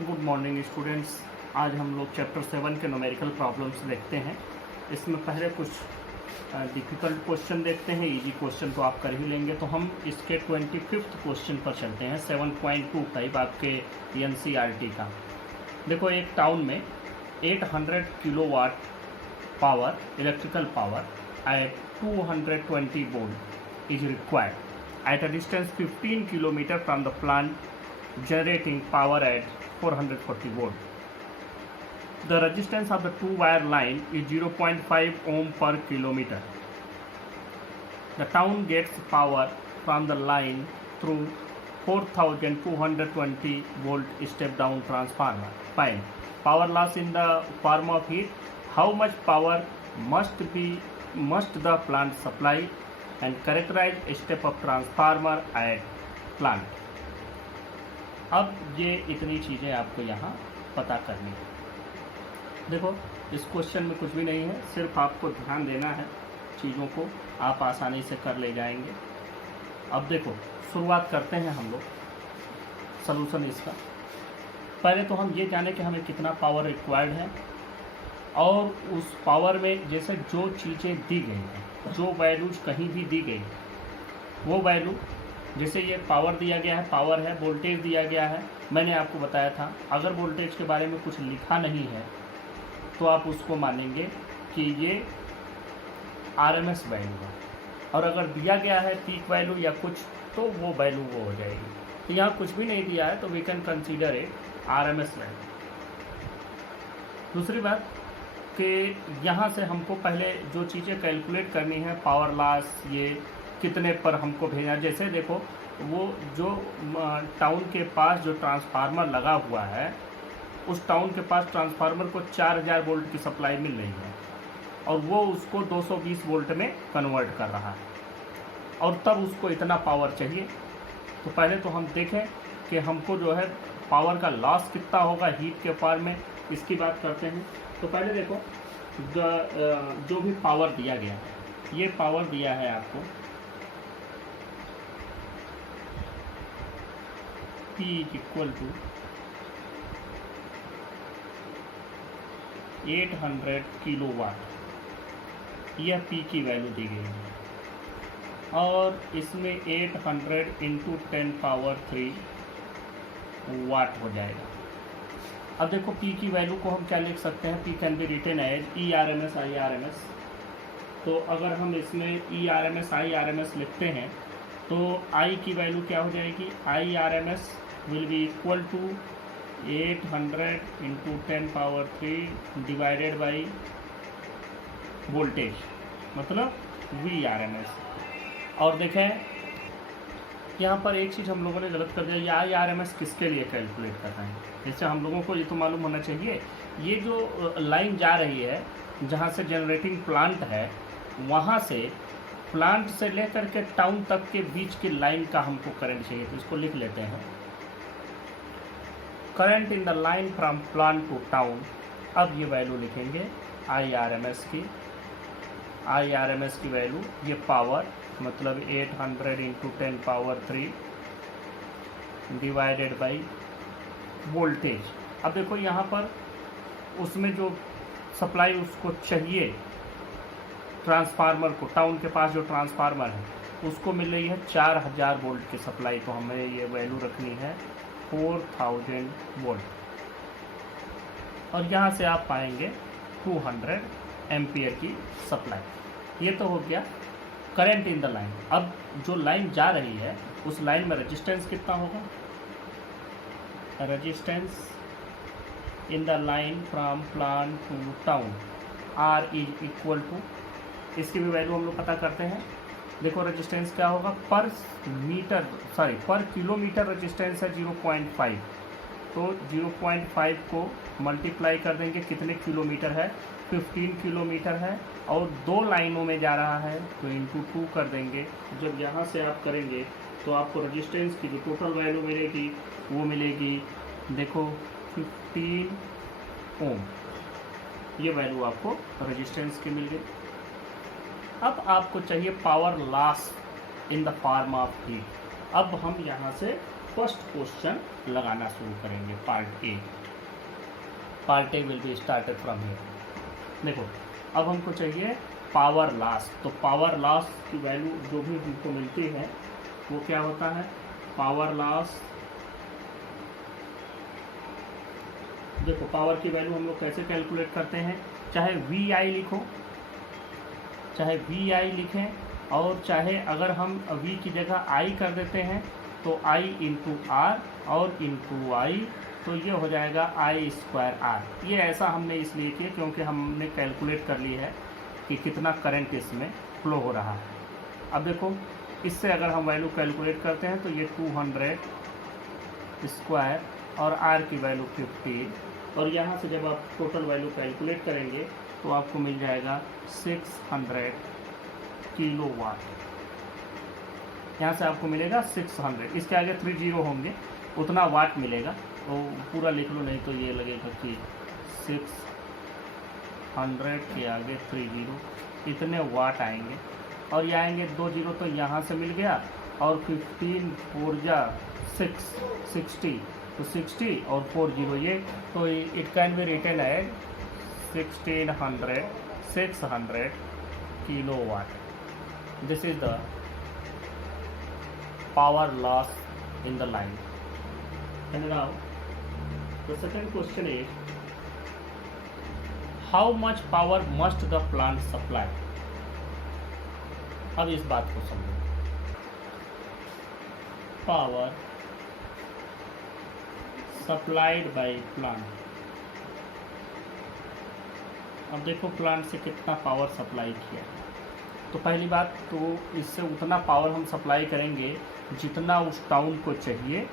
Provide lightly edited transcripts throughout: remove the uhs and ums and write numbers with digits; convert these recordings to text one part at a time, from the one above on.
Good morning students. आज हम लोग चैप्टर 7 के न्यूमेरिकल प्रॉब्लम्स देखते हैं। इसमें पहले कुछ डिफ़िकल्ट क्वेश्चन देखते हैं। इजी क्वेश्चन तो आप कर ही लेंगे, तो हम इसके 25th क्वेश्चन पर चलते हैं। 7.25 आपके NCERT का। देखो, एक टाउन में 800 kilowatt power, electrical power at 220 volt is required at a distance 15 kilometre from the plant generating power at 440 volt. The resistance of the two-wire line is 0.5 ohm per kilometer. The town gets power from the line through 4220 volt step-down transformer. Find power loss in the form of heat. How much power must the plant supply, and characterize step-up transformer at plant. अब ये इतनी चीज़ें आपको यहाँ पता करनी है। देखो, इस क्वेश्चन में कुछ भी नहीं है, सिर्फ आपको ध्यान देना है चीज़ों को, आप आसानी से कर ले जाएंगे। अब देखो, शुरुआत करते हैं हम लोग सलूशन इसका। पहले तो हम ये जाने कि हमें कितना पावर रिक्वायर्ड है, और उस पावर में जैसे जो चीज़ें दी गई हैं, जो वैल्यूज कहीं भी दी गई, वो वैल्यू, जैसे ये पावर दिया गया है, पावर है, वोल्टेज दिया गया है। मैंने आपको बताया था, अगर वोल्टेज के बारे में कुछ लिखा नहीं है तो आप उसको मानेंगे कि ये RMS वैल्यू है, और अगर दिया गया है पीक वैल्यू या कुछ, तो वो वैल्यू वो हो जाएगी। तो यहाँ कुछ भी नहीं दिया है, तो we can consider it RMS value. दूसरी बात कि यहाँ से हमको पहले जो चीज़ें कैलकुलेट करनी है, पावर लॉस, ये कितने पर हमको भेजना। जैसे देखो, वो जो टाउन के पास जो ट्रांसफार्मर लगा हुआ है, उस टाउन के पास ट्रांसफार्मर को 4000 वोल्ट की सप्लाई मिल रही है, और वो उसको 220 वोल्ट में कन्वर्ट कर रहा है, और तब उसको इतना पावर चाहिए। तो पहले तो हम देखें कि हमको जो है पावर का लॉस कितना होगा हीट के पार में, इसकी बात करते हैं। तो पहले देखो, जो भी पावर दिया गया है, ये पावर दिया है आपको P इक्वल टू 800 किलोवाट, यह P की वैल्यू दी गई है, और इसमें 800 इंटू 10 पावर 3 वाट हो जाएगा। अब देखो, P की वैल्यू को हम क्या लिख सकते हैं? P can be written as ERMS IRMS। तो अगर हम इसमें ERMS IRMS लिखते हैं तो I की वैल्यू क्या हो जाएगी? IRMS will be equal to 800 into 10 power 3 divided by voltage, मतलब VRMS। और देखें, यहाँ पर एक चीज़ हम लोगों ने गलत कर दिया, ये IRMS किसके लिए कैलकुलेट कर रहे हैं? जैसे हम लोगों को ये तो मालूम होना चाहिए, ये जो लाइन जा रही है, जहाँ से जनरेटिंग प्लांट है, वहाँ से प्लांट से लेकर के टाउन तक के बीच की लाइन का हमको करंट चाहिए। तो इसको लिख लेते हैं, current in the line from plant to town. अब ये वैल्यू लिखेंगे IRMS की वैल्यू, ये पावर मतलब 800 into 10 power 3 divided by voltage. अब देखो, यहाँ पर उसमें जो सप्लाई उसको चाहिए ट्रांसफार्मर को, टाउन के पास जो ट्रांसफार्मर है उसको मिल रही है 4000 वोल्ट की सप्लाई, तो हमें ये वैल्यू रखनी है 4000 वोल्ट, और यहाँ से आप पाएंगे 200 एम्पियर की सप्लाई। ये तो हो गया करंट इन द लाइन। अब जो लाइन जा रही है, उस लाइन में रेजिस्टेंस कितना होगा? Resistance in the line from plant to town, R is equal to, इसकी भी वैल्यू हम लोग पता करते हैं। देखो, रेजिस्टेंस क्या होगा? पर किलोमीटर रेजिस्टेंस है 0.5, तो 0.5 को मल्टीप्लाई कर देंगे, कितने किलोमीटर है? 15 किलोमीटर है, और 2 लाइनों में जा रहा है, तो इंटू 2 कर देंगे। जब यहाँ से आप करेंगे तो आपको रेजिस्टेंस की जो टोटल वैल्यू मिलेगी, वो मिलेगी, देखो, 15 ओम। ये वैल्यू आपको रेजिस्टेंस की मिल गई। अब आपको चाहिए power loss in the form of heat. अब हम यहाँ से फर्स्ट क्वेश्चन लगाना शुरू करेंगे। Part A will be started from here. देखो अब हमको चाहिए पावर लॉस। तो पावर लॉस की वैल्यू जो भी हमको मिलती है वो क्या होता है, पावर लॉस। देखो पावर की वैल्यू हम लोग कैसे कैलकुलेट करते हैं, चाहे वी आई लिखो, चाहे वी आई लिखें, और चाहे अगर हम वी की जगह आई कर देते हैं तो आई इंटू आर और इंटू आई, तो ये हो जाएगा आई स्क्वायर आर। ये ऐसा हमने इसलिए किया क्योंकि हमने कैलकुलेट कर ली है कि कितना करंट इसमें फ्लो हो रहा है। अब देखो इससे अगर हम वैल्यू कैलकुलेट करते हैं तो ये 200 स्क्वायर और आर की वैल्यू 15, और यहाँ से जब आप टोटल वैल्यू कैलकुलेट करेंगे तो आपको मिल जाएगा 600 किलोवाट। यहाँ से आपको मिलेगा 600, इसके आगे 30 होंगे, उतना वाट मिलेगा। तो पूरा लिख लो, नहीं तो ये लगेगा कि 600 के आगे 30, इतने वाट आएंगे। और ये आएंगे 2 जीरो तो यहाँ से मिल गया, और 15 4 जा 60, तो 60 और 4 जीरो ये, तो it can be written as 600 kilowatt. This is the power loss in the line. And now the second question is, how much power must the plant supply? अब इस बात को समझो, power supplied by plant। अब देखो plant से कितना power supply किया। तो पहली बात तो इससे उतना पावर हम सप्लाई करेंगे जितना उस टाउन को चाहिए,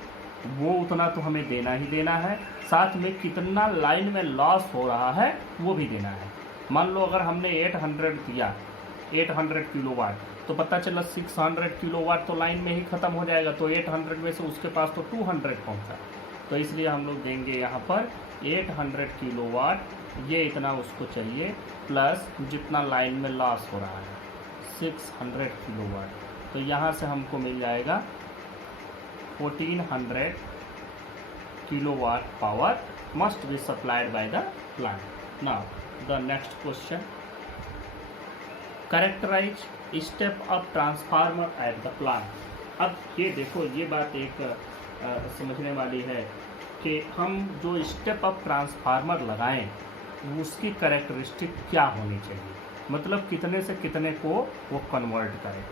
वो उतना तो हमें देना ही देना है। साथ में कितना लाइन में लॉस हो रहा है वो भी देना है। मान लो अगर हमने 800 दिया, 800 किलोवाट, तो पता चला 600 किलोवाट तो लाइन में ही ख़त्म हो जाएगा। तो 800 में से उसके पास तो 200 पहुंचा, तो इसलिए हम लोग देंगे यहाँ पर 800 किलोवाट, ये इतना उसको चाहिए, प्लस जितना लाइन में लॉस हो रहा है 600 किलोवाट। तो यहाँ से हमको मिल जाएगा 1400 kilowatt power must be supplied by the plant. Now the next question, characterise step up transformer at the plant. अब ये देखो, ये बात एक समझने वाली है कि हम जो स्टेप अप ट्रांसफार्मर लगाएं उसकी कैरेक्टरिस्टिक क्या होनी चाहिए, मतलब कितने से कितने को वो कन्वर्ट करे।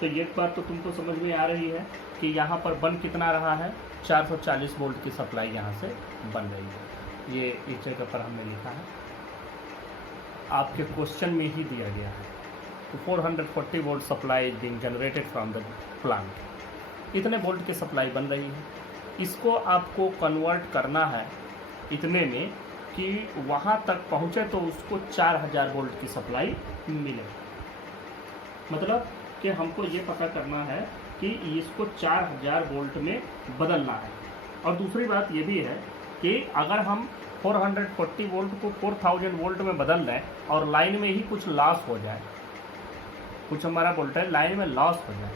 तो ये बात तो तुमको समझ में आ रही है कि यहाँ पर बन कितना रहा है, 440 वोल्ट की सप्लाई यहाँ से बन रही है। ये इस जगह पर हमने लिखा है, आपके क्वेश्चन में ही दिया गया है। तो 440 volt supply is being generated from the plant. इतने वोल्ट की सप्लाई बन रही है, इसको आपको कन्वर्ट करना है इतने में कि वहाँ तक पहुँचे तो उसको 4000 वोल्ट की सप्लाई मिले। मतलब कि हमको ये पता करना है कि इसको 4000 वोल्ट में बदलना है। और दूसरी बात ये भी है कि अगर हम 440 वोल्ट को 4000 वोल्ट में बदल दें और लाइन में ही कुछ लॉस हो जाए, कुछ हमारा वोल्टेज लाइन में लॉस हो जाए,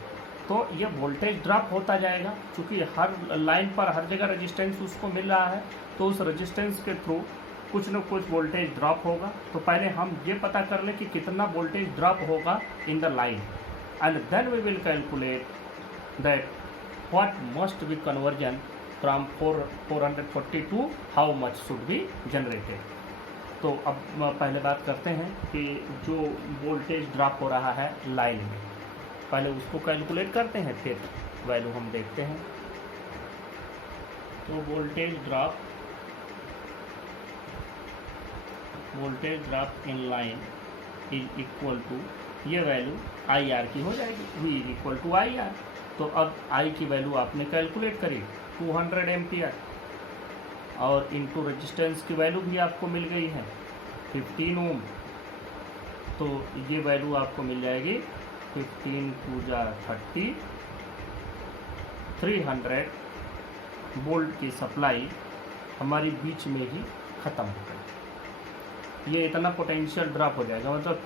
तो ये वोल्टेज ड्रॉप होता जाएगा। क्योंकि हर लाइन पर हर जगह रेजिस्टेंस उसको मिल रहा है, तो उस रेजिस्टेंस के थ्रू कुछ न कुछ वोल्टेज ड्रॉप होगा। तो पहले हम ये पता कर लें कि कितना वोल्टेज ड्रॉप होगा in the line, and then we will calculate that what must be conversion from 440 to how much should be generated. तो अब पहले बात करते हैं कि जो वोल्टेज ड्रॉप हो रहा है लाइन में, पहले उसको कैलकुलेट करते हैं, फिर वैल्यू हम देखते हैं। तो voltage drop in line is equal to, ये वैल्यू आई आर की हो जाएगी, V is equal to I R. तो अब आई की वैल्यू आपने कैलकुलेट करी 200 एम्पियर, और इनटू रेजिस्टेंस की वैल्यू भी आपको मिल गई है 15 ओम। तो ये वैल्यू आपको मिल जाएगी 15 2 जा 30, 300 वोल्ट की सप्लाई हमारी बीच में ही ख़त्म हो गई। ये इतना पोटेंशियल ड्रॉप हो जाएगा, मतलब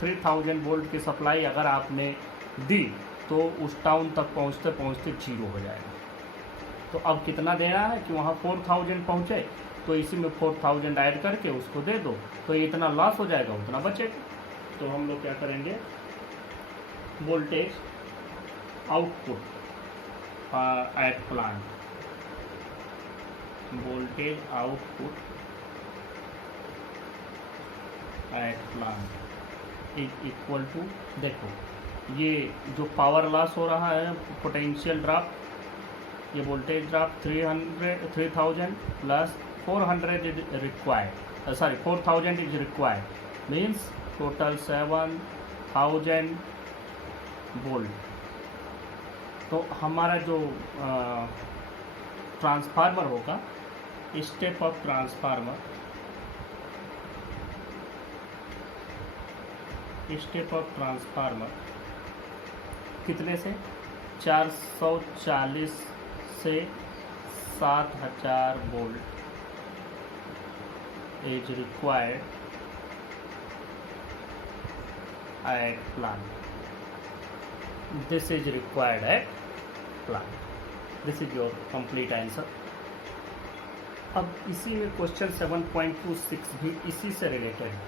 3000 वोल्ट की सप्लाई अगर आपने दी तो उस टाउन तक पहुंचते पहुंचते जीरो हो जाएगा। तो अब कितना देना है कि वहाँ 4000 पहुँचे, तो इसी में 4000 ऐड करके उसको दे दो, तो ये इतना लॉस हो जाएगा, उतना बचेगा। तो हम लोग क्या करेंगे, voltage output at plant, voltage output at plant is equal to, देखो ये जो पावर लॉस हो रहा है, पोटेंशियल ड्रॉप, ये voltage drop 3000 plus 400 is required, sorry 4000 is required, means total 7000 volt. तो हमारा जो ट्रांसफार्मर होगा, step up transformer, step up transformer कितने से 440 से 7000 volt is required at plant, this is required at plant, this is your complete answer. अब इसी में क्वेश्चन 7.26 भी इसी से रिलेटेड है,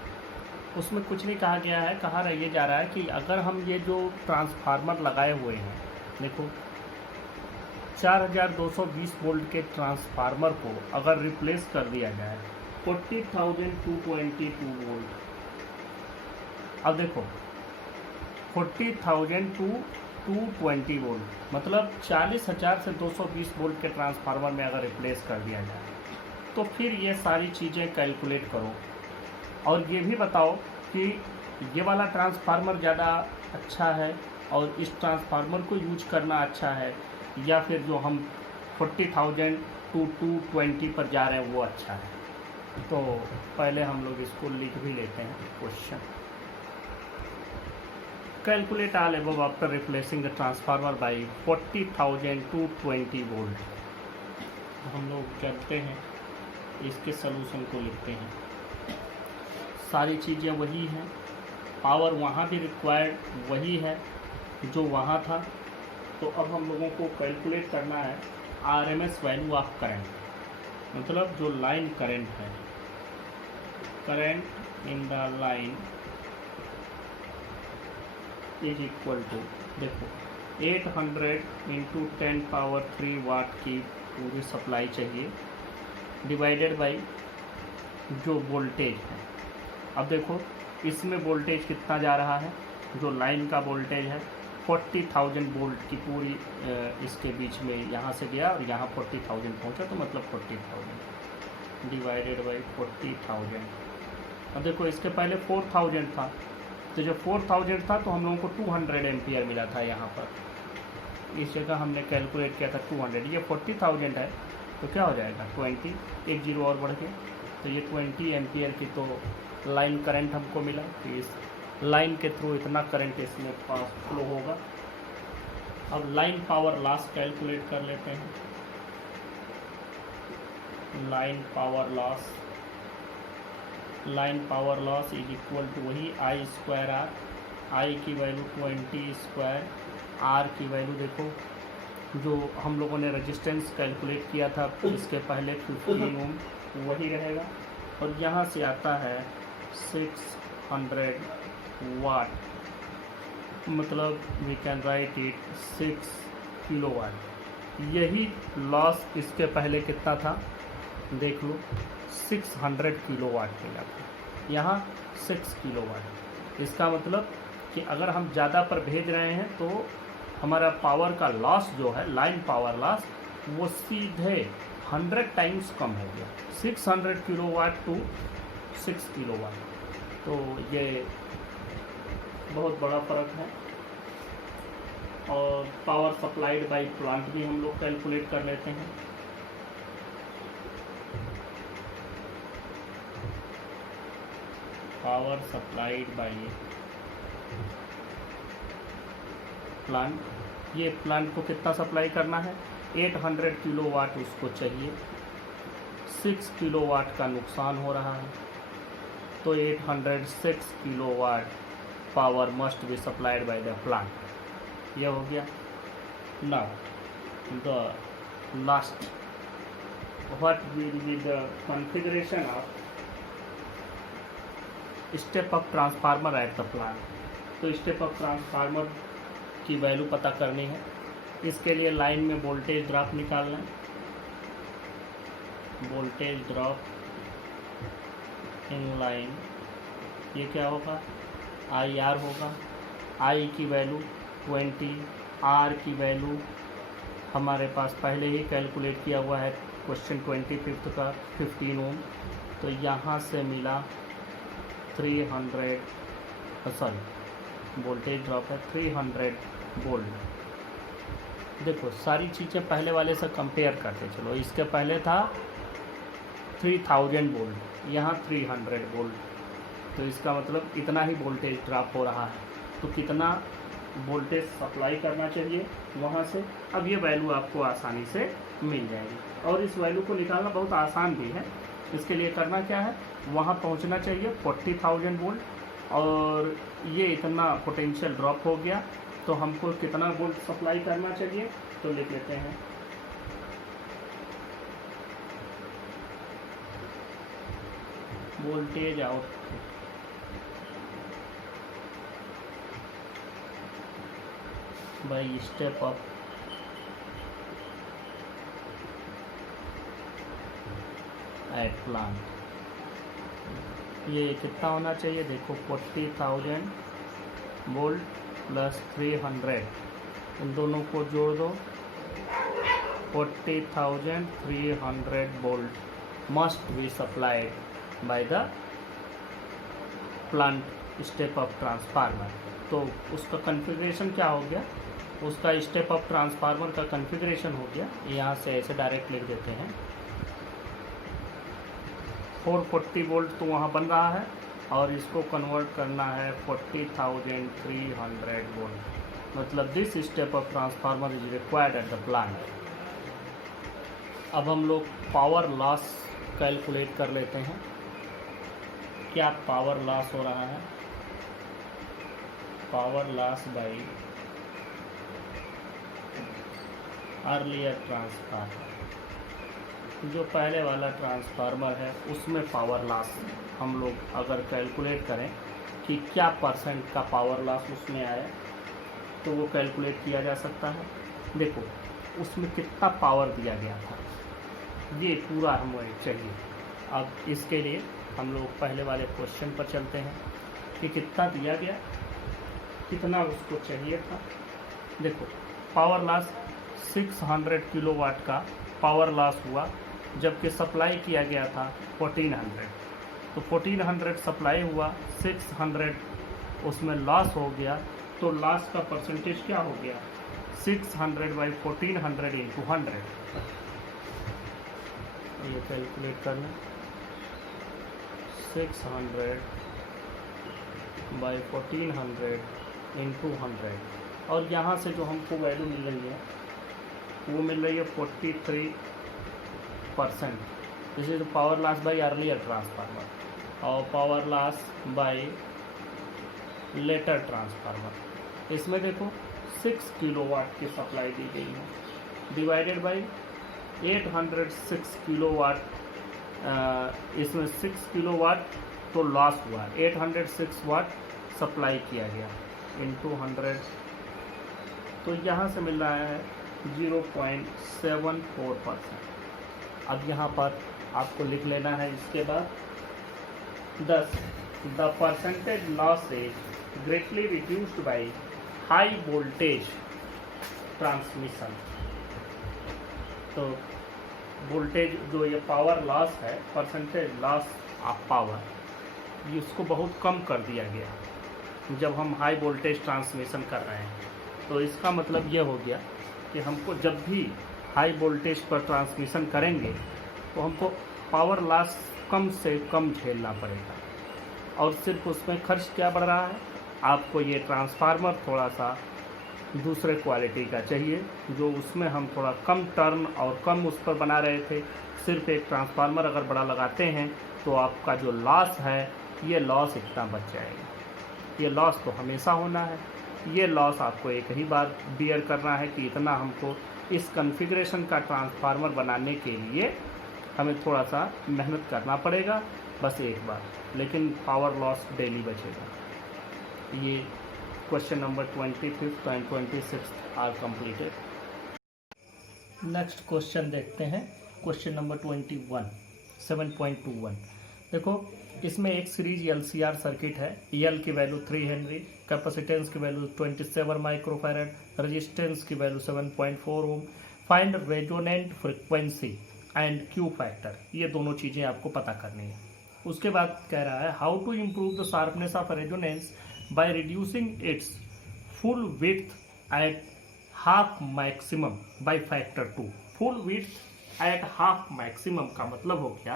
उसमें कुछ नहीं कहा गया है, कहा ये जा रहा है कि अगर हम ये जो ट्रांसफार्मर लगाए हुए हैं, देखो 4220 वोल्ट के ट्रांसफार्मर को अगर रिप्लेस कर दिया जाए 40,222 वोल्ट, अब देखो 40,000 टू 220 वोल्ट, मतलब 40,000 से 220 वोल्ट के ट्रांसफार्मर में अगर रिप्लेस कर दिया जाए, तो फिर ये सारी चीज़ें कैलकुलेट करो और ये भी बताओ कि ये वाला ट्रांसफार्मर ज़्यादा अच्छा है और इस ट्रांसफार्मर को यूज करना अच्छा है, या फिर जो हम 40,000 टू 220 पर जा रहे हैं वो अच्छा है। तो पहले हम लोग इसको लिख भी लेते हैं question. Calculate all above after replacing the transformer by 40,000 to 20 volt. हम लोग करते हैं, इसके सलूशन को लिखते हैं। सारी चीज़ें वही हैं, पावर वहाँ भी रिक्वायर्ड वही है जो वहाँ था। तो अब हम लोगों को कैलकुलेट करना है आरएमएस वैल्यू ऑफ करंट, मतलब जो लाइन करंट है, current in the line is equal to, देखो 800 इंटू 10³ वाट की पूरी सप्लाई चाहिए, डिवाइडेड बाई जो वोल्टेज है। अब देखो इसमें वोल्टेज कितना जा रहा है, जो लाइन का वोल्टेज है 40,000 वोल्ट की पूरी इसके बीच में यहाँ से गया और यहाँ 40,000 पहुँचा, तो मतलब 40,000 डिवाइडेड बाई 40,000। अब देखो इसके पहले 4,000 था, तो जब 4,000 था तो हम लोगों को 200 एम्पियर मिला था यहाँ पर, इस जगह हमने कैलकुलेट किया था 200। ये 40,000 है तो क्या हो जाएगा 20, एक जीरो और बढ़ के, तो ये 20 एम्पियर की तो लाइन करंट हमको मिला। तो इस लाइन के थ्रू इतना करंट इसमें पास फ्लो होगा। अब लाइन पावर लॉस कैलकुलेट कर लेते हैं। Line power loss is equal to वही I² R, I की वैल्यू 20², R की वैल्यू देखो जो हम लोगों ने रेजिस्टेंस कैलकुलेट किया था इसके पहले 15 ओम वही रहेगा, और यहाँ से आता है 600 वाट, मतलब we can write it 6 kilowatt. यही लॉस इसके पहले कितना था देख लो, 600 किलोवाट मिला था, यहाँ 6 किलोवाट। इसका मतलब कि अगर हम ज़्यादा पर भेज रहे हैं तो हमारा पावर का लॉस जो है, लाइन पावर लॉस, वो सीधे 100 टाइम्स कम हो गया, 600 किलोवाट टू 6 किलोवाट। तो ये बहुत बड़ा फ़र्क है। और पावर सप्लाइड बाई प्लांट भी हम लोग कैलकुलेट कर लेते हैं। पावर सप्लाइड बाई प्लांट, ये प्लांट को कितना सप्लाई करना है, 800 किलोवाट उसको चाहिए, 6 किलोवाट का नुकसान हो रहा है, तो 806 kilowatt power must be supplied by the plant. यह हो गया। Now the last, what will be the configuration of step up transformer at the plant. तो स्टेप अप ट्रांसफार्मर की वैल्यू पता करनी है। इसके लिए लाइन में वोल्टेज ड्रॉप निकालना है। वोल्टेज ड्रॉप इन लाइन, ये क्या होगा, आई आर होगा। आई की वैल्यू 20, आर की वैल्यू हमारे पास पहले ही कैलकुलेट किया हुआ है क्वेश्चन 25 का 15 ओम। तो यहाँ से मिला 300, वोल्टेज ड्रॉप है 300 वोल्ट। देखो सारी चीज़ें पहले वाले से कंपेयर करते चलो। इसके पहले था 3000 वोल्ट, यहाँ 300 वोल्ट। तो इसका मतलब इतना ही वोल्टेज ड्रॉप हो रहा है। तो कितना वोल्टेज सप्लाई करना चाहिए वहाँ से, अब ये वैल्यू आपको आसानी से मिल जाएगी। और इस वैल्यू को निकालना बहुत आसान भी है। इसके लिए करना क्या है, वहाँ पहुँचना चाहिए 40,000 वोल्ट, और ये इतना पोटेंशियल ड्रॉप हो गया। तो हमको कितना वोल्ट सप्लाई करना चाहिए, तो लिख लेते हैं voltage output by step up at plant. ये कितना होना चाहिए, देखो 40,000 वोल्ट प्लस 300, इन दोनों को जोड़ दो, 40,300 volt must be supplied by the plant step up transformer. तो उसका कॉन्फ़िगरेशन क्या हो गया, उसका स्टेप अप ट्रांसफार्मर का कॉन्फ़िगरेशन हो गया, यहाँ से ऐसे डायरेक्ट लिख देते हैं। 440 वोल्ट तो वहाँ बन रहा है, और इसको कन्वर्ट करना है 40,300 वोल्ट। मतलब this step of transformer is required eight the plant. अब हम लोग पावर लॉस कैलकुलेट कर लेते हैं। क्या पावर लॉस हो रहा है, power loss by earlier transformer. जो पहले वाला ट्रांसफार्मर है उसमें पावर लॉस हम लोग अगर कैलकुलेट करें कि क्या परसेंट का पावर लॉस उसमें आया, तो वो कैलकुलेट किया जा सकता है। देखो उसमें कितना पावर दिया गया था, ये पूरा हमें चाहिए। अब इसके लिए हम लोग पहले वाले क्वेश्चन पर चलते हैं कि कितना दिया गया, कितना उसको चाहिए था। देखो पावर लॉस 600 किलोवाट का पावर लॉस हुआ, जबकि सप्लाई किया गया था 1400। तो 1400 सप्लाई हुआ, 600 उसमें लॉस हो गया। तो लॉस का परसेंटेज क्या हो गया, 600/1400 × 100। ये कैलकुलेट करना, 600/1400 × 100। और यहाँ से जो हमको वैल्यू मिल रही है वो मिल रही है 43%। This is power loss by earlier transformer, और power loss by later transformer. इसमें देखो 6 किलोवाट की सप्लाई दी गई है, डिवाइडेड बाय 806 किलोवाट। इसमें 6 किलोवाट तो लॉस हुआ, 806 वाट सप्लाई किया गया इनटू 100। तो यहाँ से मिल रहा है 0.74%। अब यहाँ पर आपको लिख लेना है। इसके बाद 10 the percentage loss is greatly reduced by high voltage transmission. तो वोल्टेज जो ये पावर लॉस है, परसेंटेज लॉस ऑफ पावर, ये उसको बहुत कम कर दिया गया जब हम हाई वोल्टेज ट्रांसमिशन कर रहे हैं। तो इसका मतलब ये हो गया कि हमको जब भी हाई वोल्टेज पर ट्रांसमिशन करेंगे तो हमको पावर लॉस कम से कम झेलना पड़ेगा। और सिर्फ उसमें खर्च क्या बढ़ रहा है, आपको ये ट्रांसफार्मर थोड़ा सा दूसरे क्वालिटी का चाहिए, जो उसमें हम थोड़ा कम टर्न और कम उस पर बना रहे थे। सिर्फ एक ट्रांसफार्मर अगर बड़ा लगाते हैं तो आपका जो लॉस है ये लॉस इतना बच जाएगा। ये लॉस तो हमेशा होना है, ये लॉस आपको एक ही बार बियर करना है कि इतना हमको इस कॉन्फ़िगरेशन का ट्रांसफार्मर बनाने के लिए हमें थोड़ा सा मेहनत करना पड़ेगा, बस एक बार, लेकिन पावर लॉस डेली बचेगा। ये question number 25 and 26 are completed. Next question देखते हैं, क्वेश्चन नंबर 21 7.21। देखो इसमें एक सीरीज LCR सर्किट है। L की वैल्यू 3 हेनरी, कैपेसिटेंस की वैल्यू 27 माइक्रोफैरड, रेजिस्टेंस की value 7.4 ohm. Find resonant frequency and Q factor, ये दोनों चीज़ें आपको पता करनी है। उसके बाद कह रहा है how to improve the sharpness of resonance by reducing its full width at half maximum by factor 2। Full width at half maximum का मतलब हो गया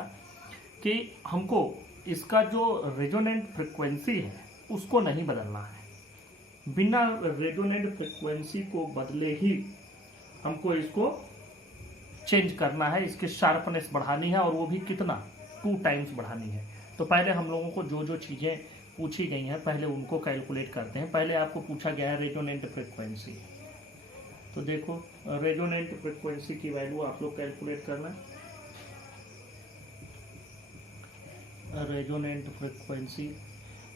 कि हमको इसका जो रेजोनेंट फ्रिक्वेंसी है उसको नहीं बदलना है। बिना रेजोनेंट फ्रिक्वेंसी को बदले ही हमको इसको चेंज करना है, इसकी शार्पनेस बढ़ानी है, और वो भी कितना, 2 टाइम्स बढ़ानी है। तो पहले हम लोगों को जो जो चीज़ें पूछी गई हैं पहले उनको कैलकुलेट करते हैं। पहले आपको पूछा गया है रेजोनेंट फ्रिक्वेंसी, तो देखो रेजोनेंट फ्रिक्वेंसी की वैल्यू आप लोग कैलकुलेट करना।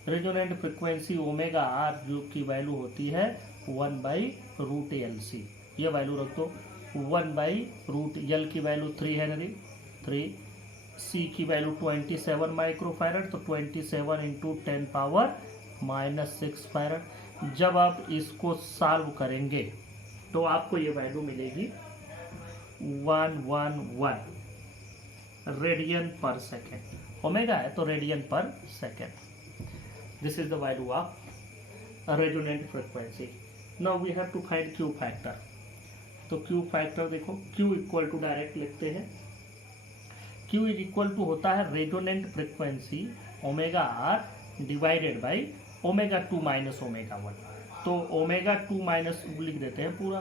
रेजोनेंट फ्रिक्वेंसी ओमेगा आर जो की वैल्यू होती है 1/√LC, ये वैल्यू रख दो। 1/√L की वैल्यू 3 हेनरी, 3, C की वैल्यू 27 माइक्रोफैरड, तो 27 इंटू 10⁻⁻6 फैरड। जब आप इसको सॉल्व करेंगे तो आपको ये वैल्यू मिलेगी 111 रेडियन पर सेकेंड। ओमेगा है तो रेडियन पर second. This is the value of resonant frequency. Now we have to find Q factor. तो क्यू फैक्टर देखो, क्यू इक्वल टू डायरेक्ट लिखते हैं, क्यू इज इक्वल टू होता है resonant frequency omega R divided by omega 2 minus omega 1। तो omega 2 minus लिख देते हैं पूरा।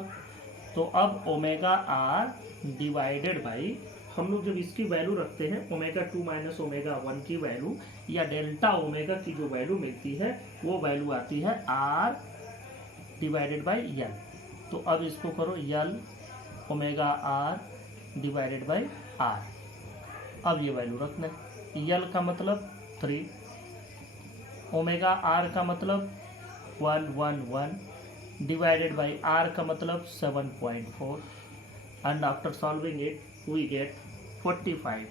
तो अब ओमेगा आर डिवाइडेड बाई, हम लोग जब इसकी वैल्यू रखते हैं ओमेगा 2 माइनस ओमेगा 1 की वैल्यू या डेल्टा ओमेगा की जो वैल्यू मिलती है वो वैल्यू आती है आर डिवाइडेड बाई यल। तो अब इसको करो यल omega R divided by R. अब ये वैल्यू रखना है, यल का मतलब 3, ओमेगा आर का मतलब 111 डिवाइडेड बाई आर का मतलब 7.4, and after solving it we get 45।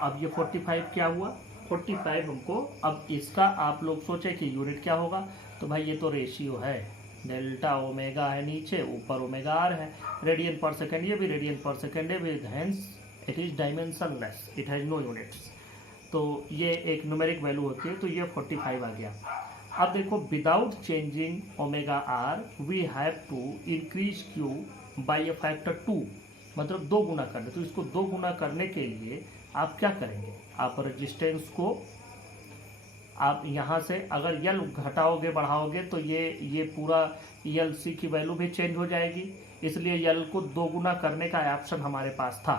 अब ये 45 क्या हुआ, 45 हमको, अब इसका आप लोग सोचे कि यूनिट क्या होगा, तो भाई ये तो रेशियो है, डेल्टा ओमेगा है नीचे, ऊपर ओमेगा आर है, रेडियन पर सेकेंड, ये भी रेडियन पर सेकेंड है, with hence it is dimensionless, it has no units. तो ये एक न्यूमेरिक वैल्यू होती है, तो ये 45 आ गया। अब देखो without changing omega R we have to increase Q by a factor 2, मतलब 2 गुना करने। तो इसको 2 गुना करने के लिए आप क्या करेंगे, आप रेजिस्टेंस को आप यहाँ से अगर यल घटाओगे बढ़ाओगे तो ये पूरा यल सी की वैल्यू भी चेंज हो जाएगी। इसलिए यल को 2 गुना करने का ऑप्शन हमारे पास था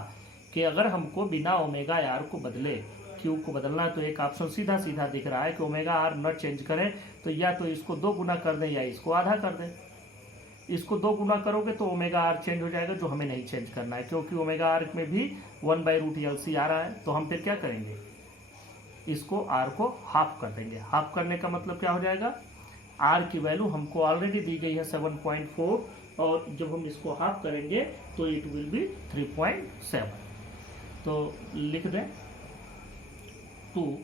कि अगर हमको बिना ओमेगा आर को बदले क्यू को बदलना है तो एक ऑप्शन सीधा सीधा दिख रहा है कि ओमेगा आर न चेंज करें, तो या तो इसको 2 गुना कर दें या इसको आधा कर दें। इसको 2 गुना करोगे तो ओमेगा आर चेंज हो जाएगा, जो हमें नहीं चेंज करना है, क्योंकि ओमेगा आर में भी 1/√LC आ रहा है। तो हम फिर क्या करेंगे, इसको आर को हाफ कर देंगे। हाफ करने का मतलब क्या हो जाएगा, आर की वैल्यू हमको ऑलरेडी दी गई है 7.4, और जब हम इसको हाफ करेंगे तो इट विल बी 3.7। तो लिख दें to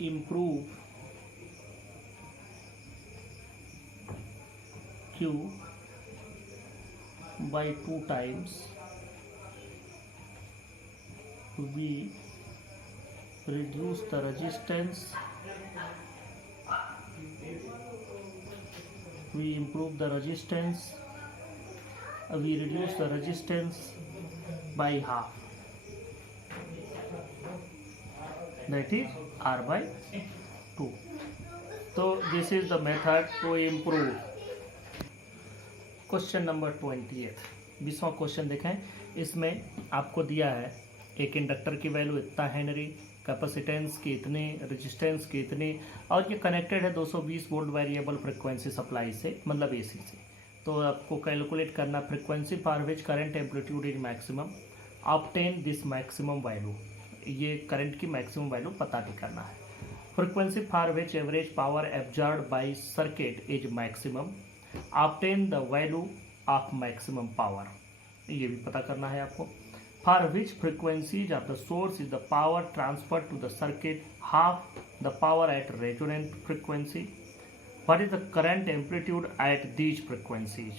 improve Q by 2 times we reduce the resistance, we improve the resistance, we reduce the resistance by half, that is R by 2. So this is the method to improve. Question number 28, 20वां question देखें। इसमें आपको दिया है एक inductor की value इतना Henry, capacitance के इतने, रेजिस्टेंस के इतने, और ये कनेक्टेड है 220 वोल्ट वेरिएबल फ्रिक्वेंसी सप्लाई से, मतलब एसी से। तो आपको कैलकुलेट करना frequency for which current amplitude is maximum, obtain this maximum value, ये करंट की मैक्सिमम वैल्यू पता भी करना है। Frequency for which average power absorbed by circuit is maximum, obtain the value of maximum power, ये भी पता करना है आपको। For which frequencies of the source is the power transfer to the circuit half the power at resonant frequency, what is the current amplitude at these frequencies.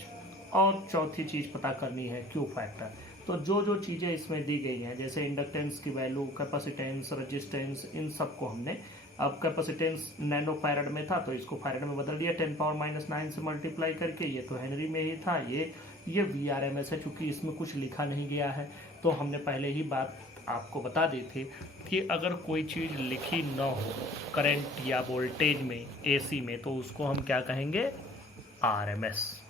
और चौथी चीज़ पता करनी है क्यू फैक्टर। तो जो जो चीज़ें इसमें दी गई हैं, जैसे इंडक्टेंस की वैल्यू, कैपेसिटेंस, रेजिस्टेंस, इन सबको हमने, अब कैपेसिटेंस नैनो फैरड में था तो इसको फैरड में बदल दिया 10⁻⁹ से मल्टीप्लाई करके, ये तो हेनरी में ही था। ये VRMS है, चूँकि इसमें कुछ लिखा नहीं गया है तो हमने पहले ही बात आपको बता दी थी कि अगर कोई चीज़ लिखी न हो करंट या वोल्टेज में AC में, तो उसको हम क्या कहेंगे, RMS।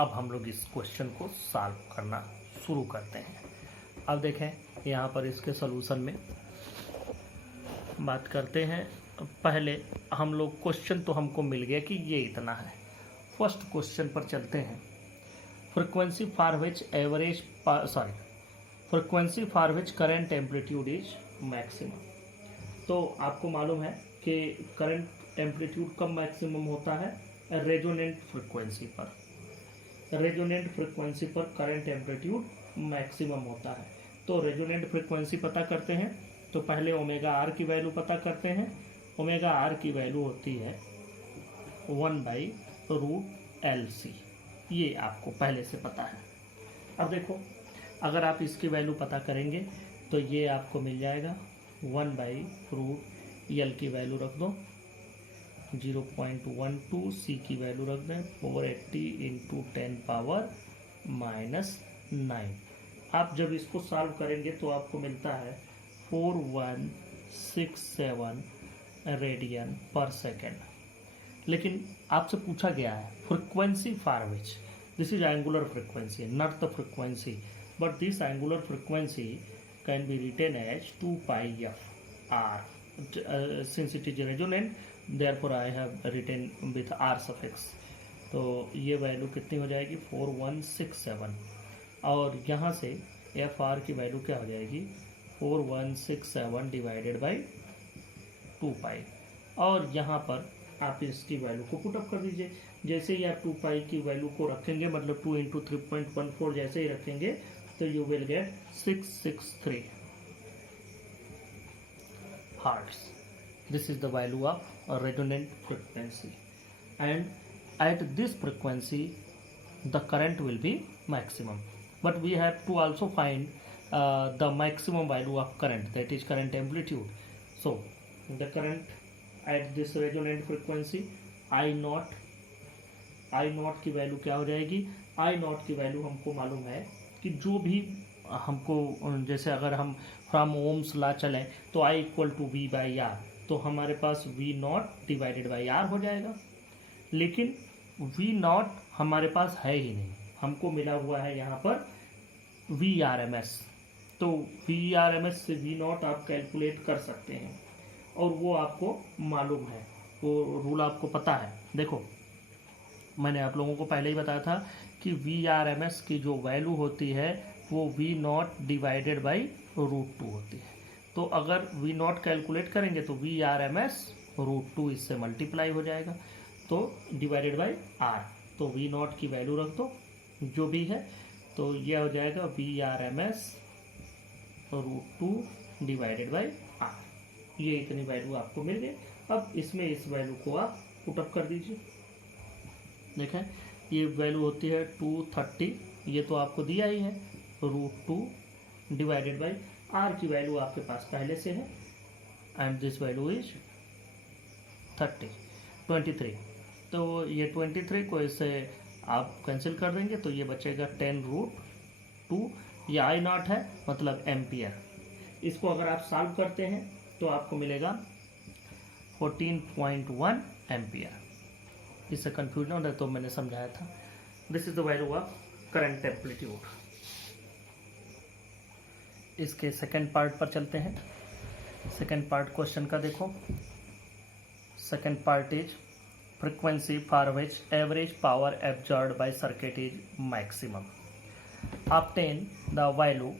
अब हम लोग इस क्वेश्चन को सॉल्व करना शुरू करते हैं। अब देखें यहाँ पर इसके सॉल्यूशन में बात करते हैं। पहले हम लोग, क्वेश्चन तो हमको मिल गया कि ये इतना है। फर्स्ट क्वेश्चन पर चलते हैं। Frequency for which average, frequency for which current amplitude is maximum. तो आपको मालूम है कि करंट एम्पलीट्यूड कब मैक्सिमम होता है, रेजोनेंट फ्रिक्वेंसी पर। रेजोनेंट फ्रिक्वेंसी पर करंट एम्पलीट्यूड मैक्सिमम होता है। तो रेजोनेंट फ्रिक्वेंसी पता करते हैं, तो पहले ओमेगा आर की वैल्यू पता करते हैं। ओमेगा आर की वैल्यू होती है 1/√LC, ये आपको पहले से पता है। अब देखो, अगर आप इसकी वैल्यू पता करेंगे तो ये आपको मिल जाएगा 1/√L की वैल्यू रख दो, 0.12, C की वैल्यू रख दें 480 × 10⁻⁹। आप जब इसको सॉल्व करेंगे तो आपको मिलता है 4167 रेडियन पर सेकेंड। लेकिन आपसे पूछा गया है frequency for which, this is angular frequency, not the frequency, but this angular frequency can be written as 2πf_r, since it is resonant therefore I have written with r suffix। तो ये value कितनी हो जाएगी 4167, और यहाँ से FR की value क्या हो जाएगी 4167 डिवाइडेड बाई 2π, और यहाँ पर आप इसकी वैल्यू को पुटअप कर दीजिए। जैसे ही आप 2π की वैल्यू को रखेंगे, मतलब 2 × 3.14 जैसे ही रखेंगे, तो you will get 663 hertz. This is the value of a resonant frequency, and at this frequency the current will be maximum. But we have to also find the maximum value of current, that is current amplitude. So the current at this resonant frequency I0 की value क्या हो जाएगी, I0 की value हमको मालूम है कि जो भी हमको, जैसे अगर हम फ्रॉम ओम्स लॉ चलें तो I = V/R, तो हमारे पास V0 डिवाइडेड बाई R हो जाएगा। लेकिन V0 हमारे पास है ही नहीं, हमको मिला हुआ है यहाँ पर VRMS। तो VRMS से V0 आप कैलकुलेट कर सकते हैं, और वो आपको मालूम है, वो रूल आपको पता है। देखो, मैंने आप लोगों को पहले ही बताया था कि VRMS की जो वैल्यू होती है वो V0 डिवाइडेड बाई √2 होती है। तो अगर V0 कैलकुलेट करेंगे तो VRMS √2 इससे मल्टीप्लाई हो जाएगा, तो डिवाइडेड बाई R, तो V0 की वैल्यू रख दो जो भी है, तो यह हो जाएगा VRMS √2 डिवाइडेड बाई R। ये इतनी वैल्यू आपको मिल गई। अब इसमें इस वैल्यू को आप पुटअप कर दीजिए। देखें, ये वैल्यू होती है 230, ये तो आपको दिया ही है, √2 डिवाइडेड बाई R की वैल्यू आपके पास पहले से है, एंड दिस वैल्यू इज 23। तो ये 23 को इससे आप कैंसिल कर देंगे तो ये बचेगा 10√2, ये I0 है, मतलब एम्पियर। इसको अगर आप सॉल्व करते हैं तो आपको मिलेगा 14.1 एम्पियर। इससे कंफ्यूजन होता है तो मैंने समझाया था। This is the value of current amplitude. इसके सेकेंड पार्ट पर चलते हैं। सेकेंड पार्ट क्वेश्चन का देखो। Second part is frequency for which average power absorbed by circuit is maximum. Obtain the value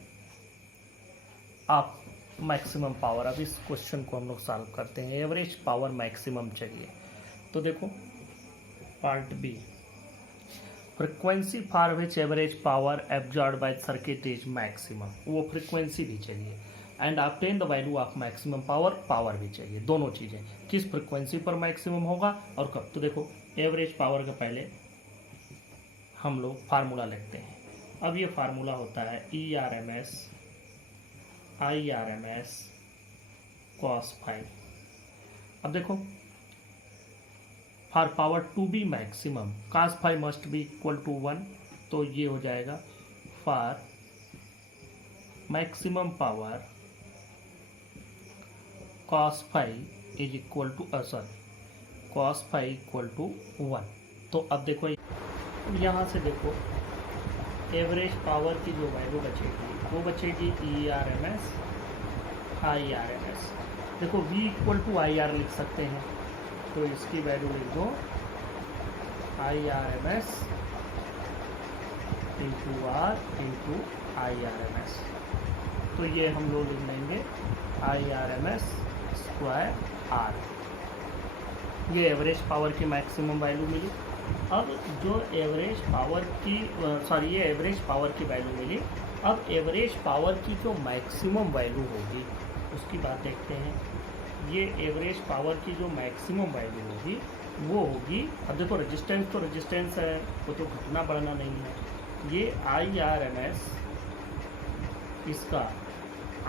of maximum power. अब इस question को हम लोग सॉल्व करते हैं। एवरेज पावर मैक्सिमम चाहिए, तो देखो part B, frequency for which average power absorbed by circuit is maximum, वो फ्रीक्वेंसी भी चाहिए and obtain the value of maximum power, power भी चाहिए। दोनों चीज़ें किस फ्रीक्वेंसी पर मैक्सिमम होगा और कब। तो देखो एवरेज पावर का पहले हम लोग फार्मूला लिखते हैं। अब ये फार्मूला होता है ERMS IRMS cos फाई। अब देखो for power to be maximum cos phi must be equal to 1, तो ये हो जाएगा for maximum power cos phi is equal to cos phi equal to 1। तो अब देखो यहाँ से देखो एवरेज पावर की जो वैल्यू बचेगी वो बचेगी ERMS IRMS। देखो V इक्वल टू IR लिख सकते हैं, तो इसकी वैल्यू लिख दो IRMS into R into IRMS। तो ये हम लोग लिख लेंगे IRMS स्क्वायर R। ये एवरेज पावर की मैक्सिमम वैल्यू मिली। अब जो एवरेज पावर की ये एवरेज पावर की वैल्यू मिली। अब एवरेज पावर की जो मैक्सिमम वैल्यू होगी उसकी बात देखते हैं। ये एवरेज पावर की जो मैक्सिमम वैल्यू होगी वो होगी, अब देखो रेजिस्टेंस तो रेजिस्टेंस है, वो तो घटना बढ़ना नहीं है। ये IRMS इसका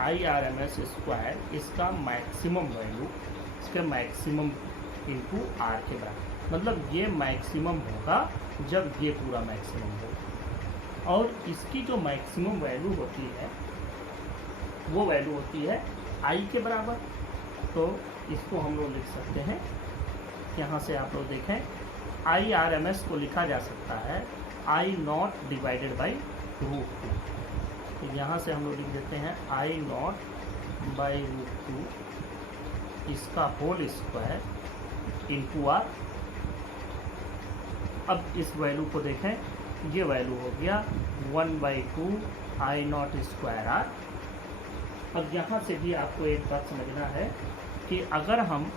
IRMS स्क्वायर इसका मैक्सिमम वैल्यू, इसके मैक्सिमम इंटू R के बराबर। मतलब ये मैक्सिमम होगा जब ये पूरा मैक्सिमम होगा, और इसकी जो मैक्सिमम वैल्यू होती है वो वैल्यू होती है I के बराबर। तो इसको हम लोग लिख सकते हैं, यहाँ से आप लोग देखें IRMS को लिखा जा सकता है I0 डिवाइडेड बाई √2। तो यहाँ से हम लोग लिख देते हैं I0 बाई √2 इसका होल स्क्वायर इंटू R। अब इस वैल्यू को देखें, ये वैल्यू हो गया 1/2 I0 स्क्वायर R। अब यहाँ से भी आपको एक बात समझना है कि अगर हम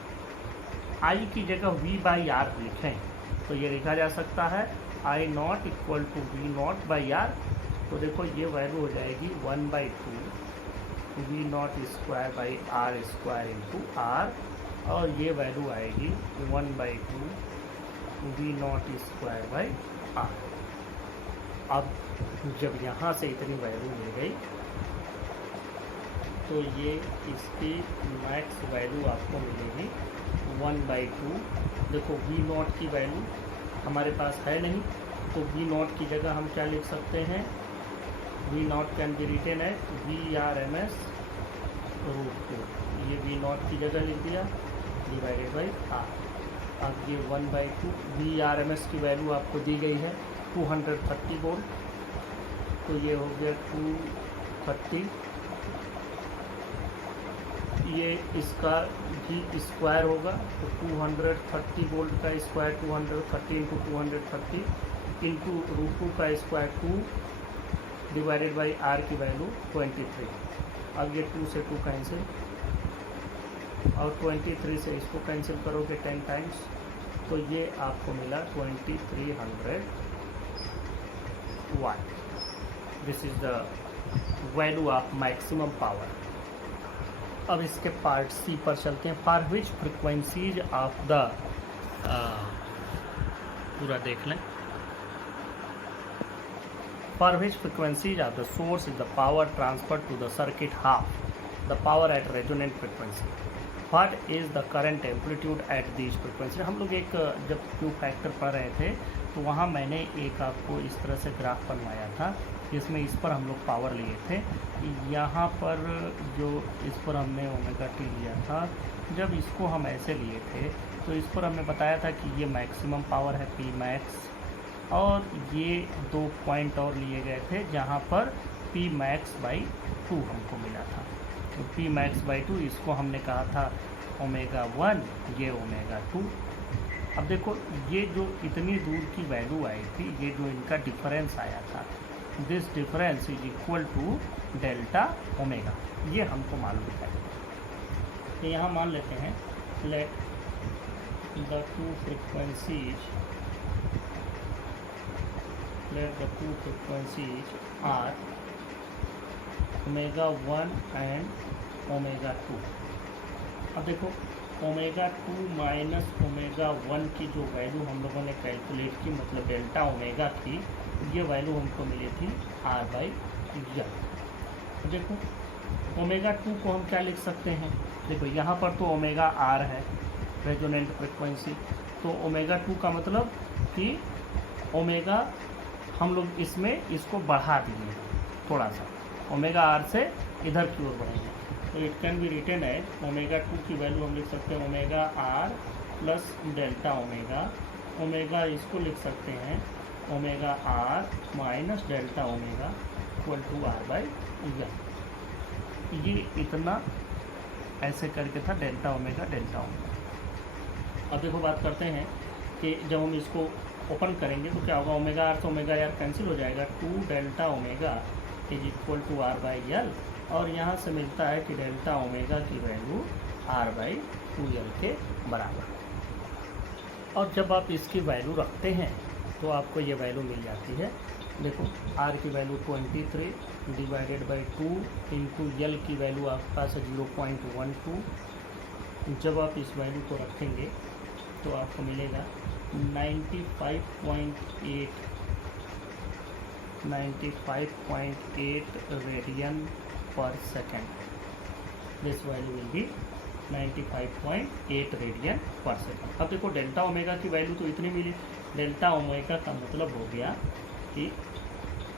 I की जगह V/R लिखें तो ये लिखा जा सकता है I0 इक्वल टू V0/R। तो देखो ये वैल्यू हो जाएगी 1/2 V0 square by R square into R, और ये वैल्यू आएगी 1/2 V0 स्क्वायर बाई R। अब जब यहाँ से इतनी वैल्यू मिल गई तो ये इसकी मैक्स वैल्यू आपको मिलेगी 1/2। देखो V0 की वैल्यू हमारे पास है नहीं, तो V0 की जगह हम क्या लिख सकते हैं, V0 कैन बी रिटन है VRMS √2। ये V0 की जगह लिख दिया डिवाइडेड बाई R। अब ये 1/2 VRMS की वैल्यू आपको दी गई है 230 वोल्ट, तो ये हो गया 230। ये इसका जी स्क्वायर होगा, तो 230 वोल्ट का स्क्वायर 230 इंटू 230 इंटू √2 का स्क्वायर 2 डिवाइडेड बाई R की वैल्यू 23। अब ये 2 से 2 कैंसिल, और 23 से इसको कैंसिल करोगे 10 टाइम्स, तो ये आपको मिला 2300 watt. This is the value of maximum power. अब इसके पार्ट सी पर चलते हैं। For which frequencies of the, पूरा देख लें, for which frequencies of the source is the power transfer to the circuit half the power at resonant frequency. What is the current amplitude at these frequency. हम लोग एक जब Q factor पढ़ रहे थे तो वहाँ मैंने एक आपको इस तरह से ग्राफ बनवाया था जिसमें इस पर हम लोग पावर लिए थे। यहाँ पर जो इस पर हमने ω_t लिया था, जब इसको हम ऐसे लिए थे तो इस पर हमने बताया था कि ये मैक्सिमम पावर है P max, और ये 2 पॉइंट और लिए गए थे जहाँ पर P max/2 हमको मिला था। तो पी मैक्स बाई 2, इसको हमने कहा था ओमेगा 1, ये ओमेगा 2। अब देखो ये जो इतनी दूर की वैल्यू आई थी, ये जो इनका डिफरेंस आया था, this difference is equal to delta omega, ये हमको मालूम है। तो यहाँ मान लेते हैं let the two frequencies are omega 1 and omega 2। अब देखो ओमेगा 2 माइनस ओमेगा 1 की जो वैल्यू हम लोगों ने कैलकुलेट की, मतलब डेल्टा ओमेगा की, ये वैल्यू हमको मिली थी आर बाई एल। देखो ओमेगा 2 को हम क्या लिख सकते हैं, देखो यहाँ पर तो ओमेगा आर है रेजोनेंट फ्रिक्वेंसी, तो ओमेगा 2 का मतलब कि ओमेगा हम लोग इसमें इसको बढ़ा दिए थोड़ा सा, ओमेगा आर से इधर की ओर बढ़ेंगे, तो it can be written as omega 2 की वैल्यू हम लिख सकते हैं omega R plus delta omega, omega इसको लिख सकते हैं omega R minus delta omega equal to R by L. ये इतना ऐसे करके था डेल्टा ओमेगा। अब देखो बात करते हैं कि जब हम इसको ओपन करेंगे तो क्या होगा, ओमेगा आर से ओमेगा आर कैंसिल हो जाएगा, 2 delta omega is equal to R by L, और यहाँ से मिलता है कि डेल्टा ओमेगा की वैल्यू आर बाई 2l के बराबर। और जब आप इसकी वैल्यू रखते हैं तो आपको ये वैल्यू मिल जाती है। देखो आर की value 23 divided by 2 into L की वैल्यू आपके पास है 0.12। जब आप इस वैल्यू को रखेंगे तो आपको मिलेगा 95.8 रेडियन पर second. This value will be 95.8 radian पर सेकेंड। अब देखो डेल्टा ओमेगा की वैल्यू तो इतनी मिली, डेल्टा ओमेगा का मतलब हो गया कि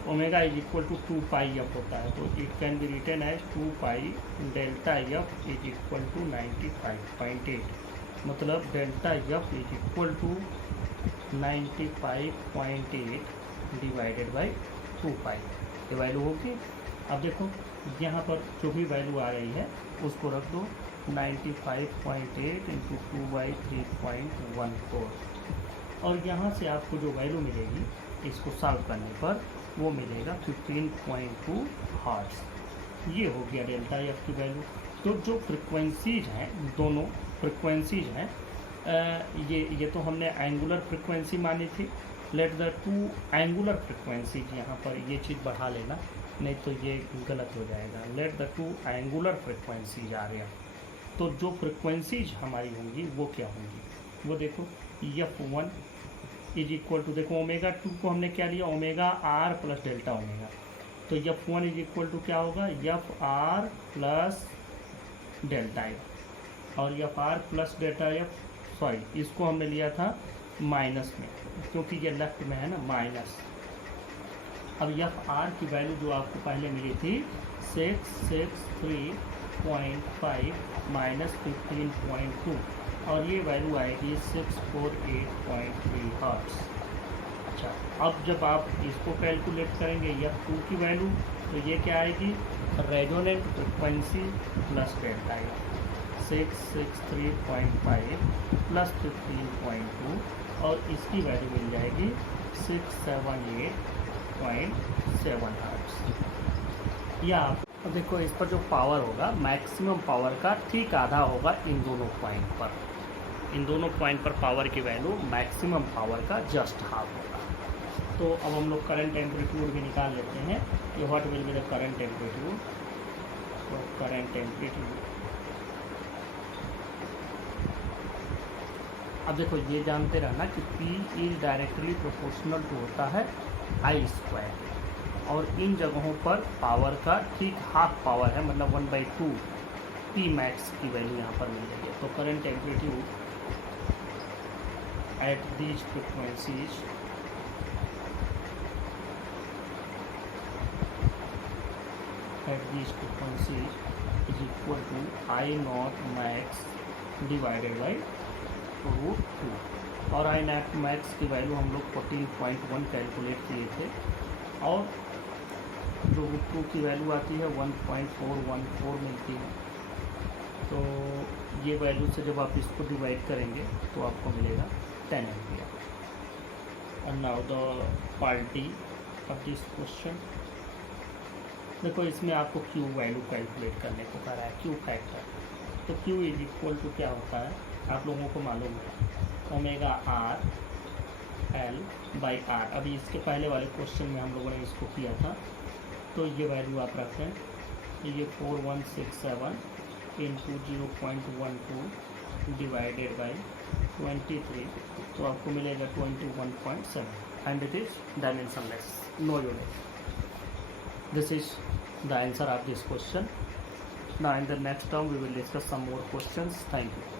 omega is equal to 2 pi F होता है, तो it can be written as 2 pi delta F is equal to 95.8, मतलब delta F is equal to 95.8 divided by 2 pi, ये वैल्यू होगी। अब देखो यहाँ पर जो भी वैल्यू आ रही है उसको रख दो, 95.8 इंटू 2/3.14, और यहाँ से आपको जो वैल्यू मिलेगी इसको सॉल्व करने पर वो मिलेगा 15.2 हर्ट्ज। ये हो गया डेल्टा एफ की वैल्यू। तो जो फ्रिक्वेंसीज हैं, दोनों फ्रिक्वेंसीज हैं, ये तो हमने एंगुलर फ्रिक्वेंसी मानी थी। Late the two angular frequencies, यहाँ पर ये चीज़ बढ़ा लेना नहीं तो ये गलत हो जाएगा। Let the two angular frequencies आ रहा, तो जो फ्रिक्वेंसीज हमारी होंगी वो क्या होंगी, वो देखो F1 इज इक्वल टू, देखो ओमेगा 2 को हमने क्या लिया, omega R plus delta omega, तो F1 इज इक्वल टू क्या होगा, F R plus delta F, और F R plus delta F, sorry इसको हमने लिया था माइनस में क्योंकि ये लेफ्ट में है ना, माइनस। अब एफ आर की वैल्यू जो आपको पहले मिली थी 663.5 माइनस 15.2, और ये वैल्यू आएगी 648.3 हर्ट्ज। अच्छा, अब जब आप इसको कैलकुलेट करेंगे F2 की वैल्यू, तो ये क्या आएगी, resonant frequency plus delta F, 663.5 plus 15.2, और इसकी वैल्यू मिल जाएगी 678.7 हर्ट्ज। या अब देखो इस पर जो पावर होगा, मैक्सिमम पावर का ठीक आधा होगा इन दोनों पॉइंट पर। इन दोनों पॉइंट पर पावर की वैल्यू मैक्सिमम पावर का जस्ट हाफ होगा। तो अब हम लोग करंट एम्पलीट्यूड भी निकाल लेते हैं कि what will be the current amplitude. तो करंट एम्पलीट्यूड, अब देखो ये जानते रहना कि P इज डायरेक्टली प्रोपोर्शनल टू होता है I², और इन जगहों पर पावर का ठीक हाफ पावर है, मतलब 1/2 P मैक्स की वैल्यू यहाँ पर मिल रही है। तो current amplitude at these frequencies is equal to I0 max divided by √2, और I0 मैक्स की वैल्यू हम लोग 14.1 कैलकुलेट किए थे, और जो रूट 2 की वैल्यू आती है 1.414 मिलती है। तो ये वैल्यू से जब आप इसको डिवाइड करेंगे तो आपको मिलेगा 10 ampere. And now the part D of this question. देखो इसमें आपको क्यू वैल्यू कैलकुलेट करने को कह रहा है, क्यू फैक्टर। तो क्यू इज इक्वल टू क्या होता है आप लोगों को मालूम है, omega R L by R. अभी इसके पहले वाले क्वेश्चन में हम लोगों ने इसको किया था, तो ये वैल्यू आप रखें, ये 4167 इंटू 0.12 डिवाइडेड बाई 23, तो आपको मिलेगा 21.7 and it is dimensionless, no unit. This is the answer of this question. Now in the next term we will discuss some more questions. Thank you.